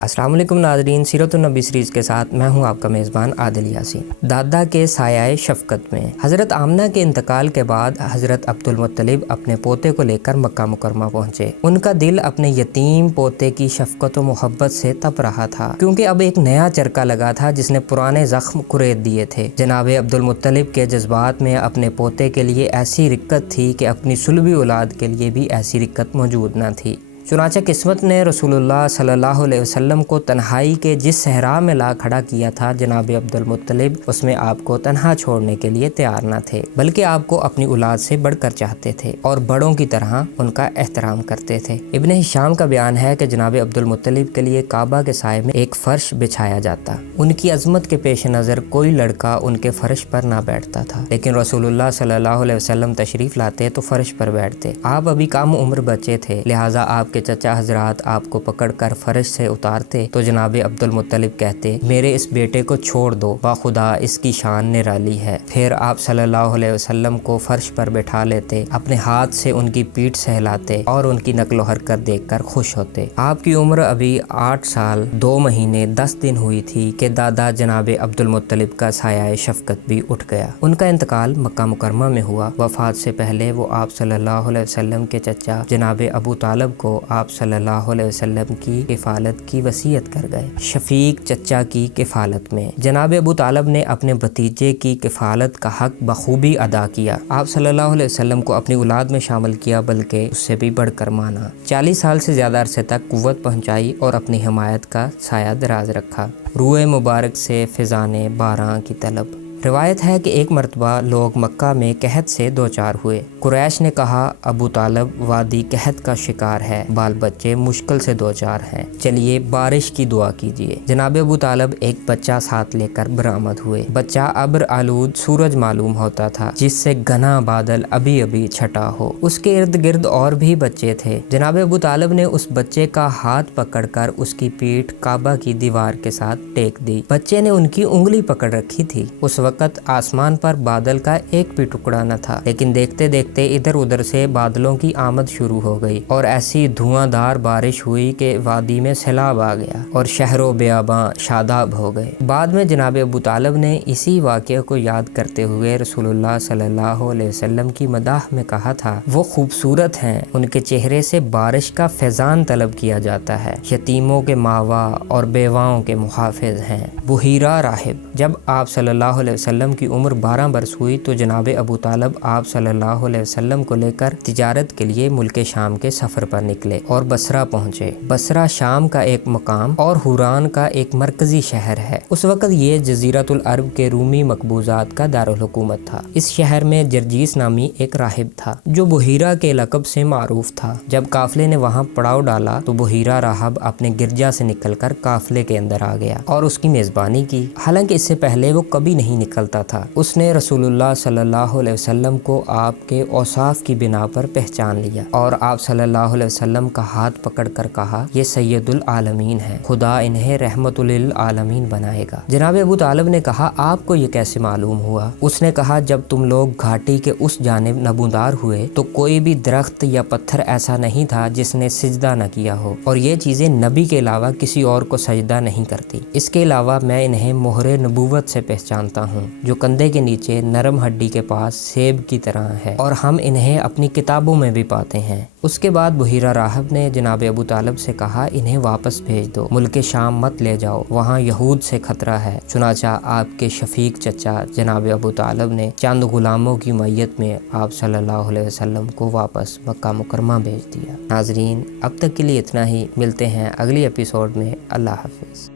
السلام علیکم ناظرین، سیرت النبی سیریز کے ساتھ میں ہوں آپ کا میزبان عادل یاسین۔ دادا کے سایہ شفقت میں حضرت آمنہ کے انتقال کے بعد حضرت عبد المطلب اپنے پوتے کو لے کر مکہ مکرمہ پہنچے۔ ان کا دل اپنے یتیم پوتے کی شفقت و محبت سے تپ رہا تھا، کیونکہ اب ایک نیا چرکا لگا تھا جس نے پرانے زخم کریت دیے تھے۔ جناب عبد المطلب کے جذبات میں اپنے پوتے کے لیے ایسی رقت تھی کہ اپنی صلبی اولاد کے لیے بھی ایسی رقت موجود نہ تھی۔ چنانچہ قسمت نے رسول اللہ صلی اللہ علیہ وسلم کو تنہائی کے جس صحرا میں لا کھڑا کیا تھا، جناب عبد المطلب اس میں آپ کو تنہا چھوڑنے کے لیے تیار نہ تھے، بلکہ آپ کو اپنی اولاد سے بڑھ کر چاہتے تھے اور بڑوں کی طرح ان کا احترام کرتے تھے۔ ابن ہشام کا بیان ہے کہ جناب عبد المطلب کے لیے کعبہ کے سائے میں ایک فرش بچھایا جاتا۔ ان کی عظمت کے پیش نظر کوئی لڑکا ان کے فرش پر نہ بیٹھتا تھا، لیکن رسول اللہ صلی اللہ علیہ وسلم تشریف لاتے تو فرش پر بیٹھتے۔ آپ ابھی کم عمر بچے تھے، لہٰذا آپ کے چچا حضرات آپ کو پکڑ کر فرش سے اتارتے تو جناب عبد المطلب کہتے، میرے اس بیٹے کو چھوڑ دو، باخدا اس کی شان نرالی ہے۔ پھر آپ صلی اللہ علیہ وسلم کو فرش پر بٹھا لیتے، اپنے ہاتھ سے ان کی پیٹھ سہلاتے اور ان کی نقل و حرکت دیکھ کر خوش ہوتے۔ آپ کی عمر ابھی 8 سال 2 مہینے 10 دن ہوئی تھی کہ دادا جناب عبد المطلب کا سایہ شفقت بھی اٹھ گیا۔ ان کا انتقال مکہ مکرمہ میں ہوا۔ وفات سے پہلے وہ آپ صلی اللہ علیہ وسلم کے چچا جناب ابو طالب کو آپ صلی اللہ علیہ وسلم کی کفالت کی وصیت کر گئے۔ شفیق چچا کی کفالت میں جناب ابو طالب نے اپنے بھتیجے کی کفالت کا حق بخوبی ادا کیا۔ آپ صلی اللہ علیہ وسلم کو اپنی اولاد میں شامل کیا، بلکہ اس سے بھی بڑھ کر مانا۔ 40 سال سے زیادہ عرصے تک قوت پہنچائی اور اپنی حمایت کا سایہ دراز رکھا۔ روئے مبارک سے فیضان باراں کی طلب۔ روایت ہے کہ ایک مرتبہ لوگ مکہ میں قحط سے دوچار ہوئے۔ قریش نے کہا، ابو طالب وادی قحط کا شکار ہے، بال بچے مشکل سے دوچار ہیں، چلیے بارش کی دعا کیجیے۔ جناب ابو طالب ایک بچہ ساتھ لے کر برآمد ہوئے۔ بچہ ابر آلود سورج معلوم ہوتا تھا، جس سے گھنا بادل ابھی ابھی چھٹا ہو۔ اس کے ارد گرد اور بھی بچے تھے۔ جناب ابو طالب نے اس بچے کا ہاتھ پکڑ کر اس کی پیٹھ کعبہ کی دیوار کے ساتھ ٹیک دی۔ بچے نے ان کی انگلی پکڑ رکھی تھی۔ اس وقت آسمان پر بادل کا ایک بھی ٹکڑا نہ تھا، لیکن دیکھتے دیکھتے ادھر ادھر سے بادلوں کی آمد شروع ہو گئی اور ایسی دھواں دار بارش ہوئی کہ وادی میں سیلاب آ گیا اور شہر و بیاباں شاداب ہو گئے۔ بعد میں جناب ابو طالب نے اسی واقعے کو یاد کرتے ہوئے رسول اللہ صلی اللہ علیہ وسلم کی مداح میں کہا تھا، وہ خوبصورت ہیں، ان کے چہرے سے بارش کا فیضان طلب کیا جاتا ہے، یتیموں کے ماوا اور بیواؤں کے محافظ ہیں۔ بحیرہ راہب۔ جب آپ صلی اللہ علیہ وسلم کی عمر 12 برس ہوئی تو جناب ابو طالب آپ صلی اللہ علیہ وسلم کو لے کر تجارت کے لیے ملک شام کے سفر پر نکلے اور بصرہ پہنچے۔ بصرہ شام کا ایک مقام اور حوران کا ایک مرکزی شہر ہے۔ اس وقت یہ جزیرۃ العرب کے رومی مقبوضات کا دارالحکومت تھا۔ اس شہر میں جرجیس نامی ایک راہب تھا جو بحیرہ کے لقب سے معروف تھا۔ جب قافلے نے وہاں پڑاؤ ڈالا تو بحیرہ راہب اپنے گرجا سے نکل کر قافلے کے اندر آ گیا اور اس کی میزبانی کی، حالانکہ اس سے پہلے وہ کبھی نہیں نکلتا تھا۔ اس نے رسول اللہ صلی اللہ علیہ وسلم کو آپ کے اوصاف کی بنا پر پہچان لیا اور آپ صلی اللہ علیہ وسلم کا ہاتھ پکڑ کر کہا، یہ سید العالمین ہے، خدا انہیں رحمت للعالمین بنائے گا۔ جناب ابو طالب نے کہا، آپ کو یہ کیسے معلوم ہوا؟ اس نے کہا، جب تم لوگ گھاٹی کے اس جانب نمودار ہوئے تو کوئی بھی درخت یا پتھر ایسا نہیں تھا جس نے سجدہ نہ کیا ہو، اور یہ چیزیں نبی کے علاوہ کسی اور کو سجدہ نہیں کرتی۔ اس کے علاوہ میں انہیں مہر نبوت سے پہچانتا ہوں جو کندھے کے نیچے نرم ہڈی کے پاس سیب کی طرح ہے، اور ہم انہیں اپنی کتابوں میں بھی پاتے ہیں۔ اس کے بعد بحیرہ راہب نے جناب ابو طالب سے کہا، انہیں واپس بھیج دو، ملک شام مت لے جاؤ، وہاں یہود سے خطرہ ہے۔ چنانچہ آپ کے شفیق چچا جناب ابو طالب نے چند غلاموں کی معیت میں آپ صلی اللہ علیہ وسلم کو واپس مکہ مکرمہ بھیج دیا۔ ناظرین، اب تک کے لیے اتنا ہی، ملتے ہیں اگلی ایپیسوڈ میں۔ اللہ حافظ۔